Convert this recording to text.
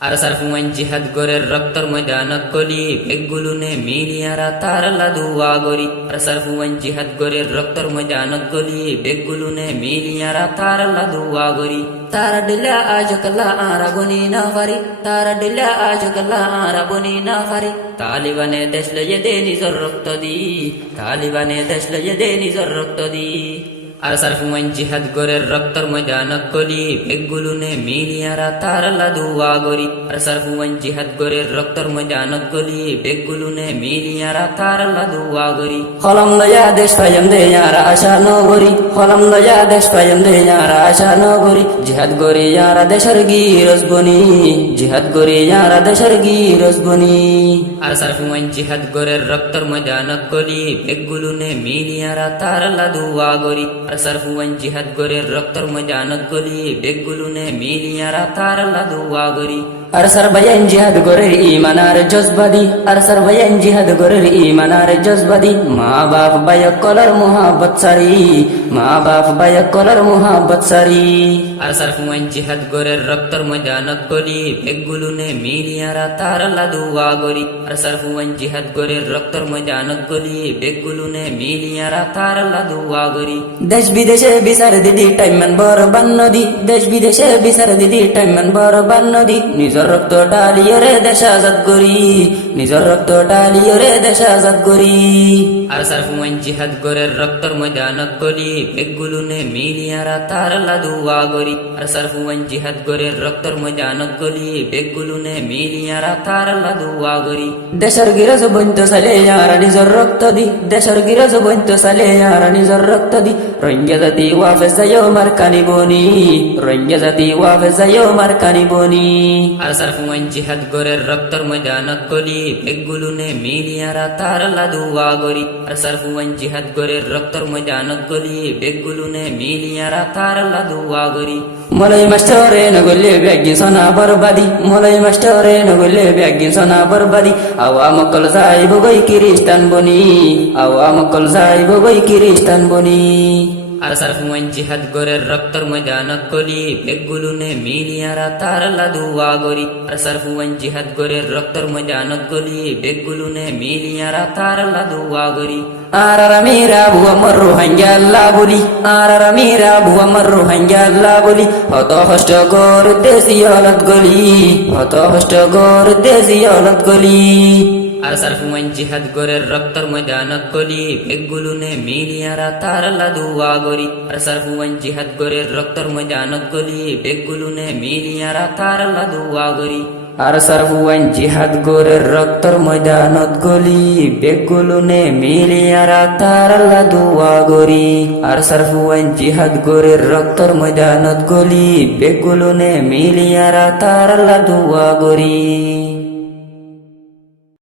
আর সারফুয়ান জিহাদ গরের রক্তর ময়দানত গলি বেগুলুনে মিলিয়ারা তার লাদুয়া গরি আর সারফুয়ান জিহাদ গরের রক্তর ময়দানত গলি বেগুলুনে মিলিয়ারা তার লাদুয়া গরি তারা দিলা আজ কল্লা আরা বনি না ফারি তারা দিলা আজ কল্লা আরা বনি না ফারি তালিবানে দেশ লয়ে দে নিজর রক্ত দি তালিবানে দেশ লয়ে দে নিজর রক্ত দি আর সারফুয়ান জিহাদ গরের রক্তর ময়দানত গলি বেগুলুনে মিলিয়ারা তার লাদুয়া গরি আর সারফুয়ান জিহাদ গরের রক্তর ময়দানত গলি বেগুলুনে মিলিয়ারা তার লাদুয়া গরি হলম লয়া দেশ পাইম দে ইয়ারা আশা নগরি হলম লয়া দেশ পাইম দে ইয়ারা আশা নগরি জিহাদ গরি ইয়ারা দেশের গিরস বনি জিহাদ গরি ইয়ারা দেশের গিরস বনি আর সারফুয়ান জিহাদ গরের রক্তর ময়দানত গলি বেগুলুনে মিলিয়ারা তার লাদুয়া গরি আর সারফুয়ান জিহাদ গরের রক্তর ময়দানত গলি বেগুলুনে মিলিয়ারা তার লাদুয়া গরি আর সারবায়ান জিহাদ গরের ইমানার জজবাদি আর সারবায়ান জিহাদ গরের ইমানার জজবাদি মা বাপ বায়ক কলার মোহাব্বত সারি মা বাপ বায়ক কলার মোহাব্বত সারি আর সারফুয়ান জিহাদ গরের রক্তর ময়দানত গলি বেগুলুনে মিলিয়ারা তার লাদুয়া গরি আর সারফুয়ান জিহাদ গরের রক্তর ময়দানত গলি বেগুলুনে মিলিয়ারা তার লাদুয়া গরি দেশ বিদেশে বিচার দিদি টাইমান বড় বান্নদি দেশ বিদেশে বিচার দিদি টাইমান বড় বান্নদি নিজর রক্ত ডালিয়রে দেশ আজাদ করি নিজর রক্ত ডালিয়রে দেশ আজাদ করি আর সারফুয়ান জিহাদ গরের রক্তর ময়দানত গলি বেগুলুনে মিলিয়ারা তার লাদুয়া গরি আর সারফুয়ান জিহাদ গরের রক্তর ময়দানত গলি বেগুলুনে মিলিয়ারা তার লাদুয়া গরি দেশের গিরজ বন্ত সালে ইয়ারা নিজর রক্ত দি দেশের গিরজ বন্ত সালে ইয়ারা নিজর রক্ত দি রঙ্গা জাতি ওয়াফেজ যায়ো মারকানি বনি রঙ্গা জাতি ওয়াফেজ যায়ো মারকানি বনি আর সারফুয়ান জিহাদ গরের রক্তর ময়দানত গলি বেগুলুনে মিলিয়ারা তার লাদুয়া গরি আর সারফুয়ান জিহাদ গরের রক্তর ময়দানত গলি বেগুলুনে মিলিয়ারা তার লাদুয়া গরি মলাই মাস্টারে নগলে ব্যাগিন সোনা বরবাদি মলাই মাস্টারে নগলে ব্যাগিন সোনা বরবাদি আওয়া মকল যাইব গই খ্রিস্টান বনি আওয়া মকল যাইব গই খ্রিস্টান বনি আর সারফুয়ান জিহাদ গরের রক্তর ময়দানত গলি বেগুলুনে মিলিয়ারা তার লাদুয়া গরি আর সারফুয়ান জিহাদ গরের রক্তর ময়দানত গলি বেগুলুনে মিলিয়ারা তার লাদুয়া গরি আর রামিরা বুয়া মরু হাঙ্গাল্লা বলি আর রামিরা বুয়া মরু হাঙ্গাল্লা বলি হত হষ্ট গর দেশি হলত গলি হত হষ্ট গর দেশি হলত গলি আর সারফুয়ান জিহাদ গরের রক্তর ময়দানত গলি বেগুলুনে মিলিয়ারা তার লাদুয়া গরি আর সারফুয়ান জিহাদ গরের রক্তর ময়দানত গলি বেগুলুনে মিলিয়ারা তার লাদুয়া গরি আর সারফুয়ান জিহাদ গরের রক্তর ময়দানত গলি বেগুলুনে মিলিয়ারা তার লাদুয়া গরি আর সারফুয়ান জিহাদ গরের রক্তর ময়দানত গলি বেগুলুনে মিলিয়ারা তার লাদুয়া গরি।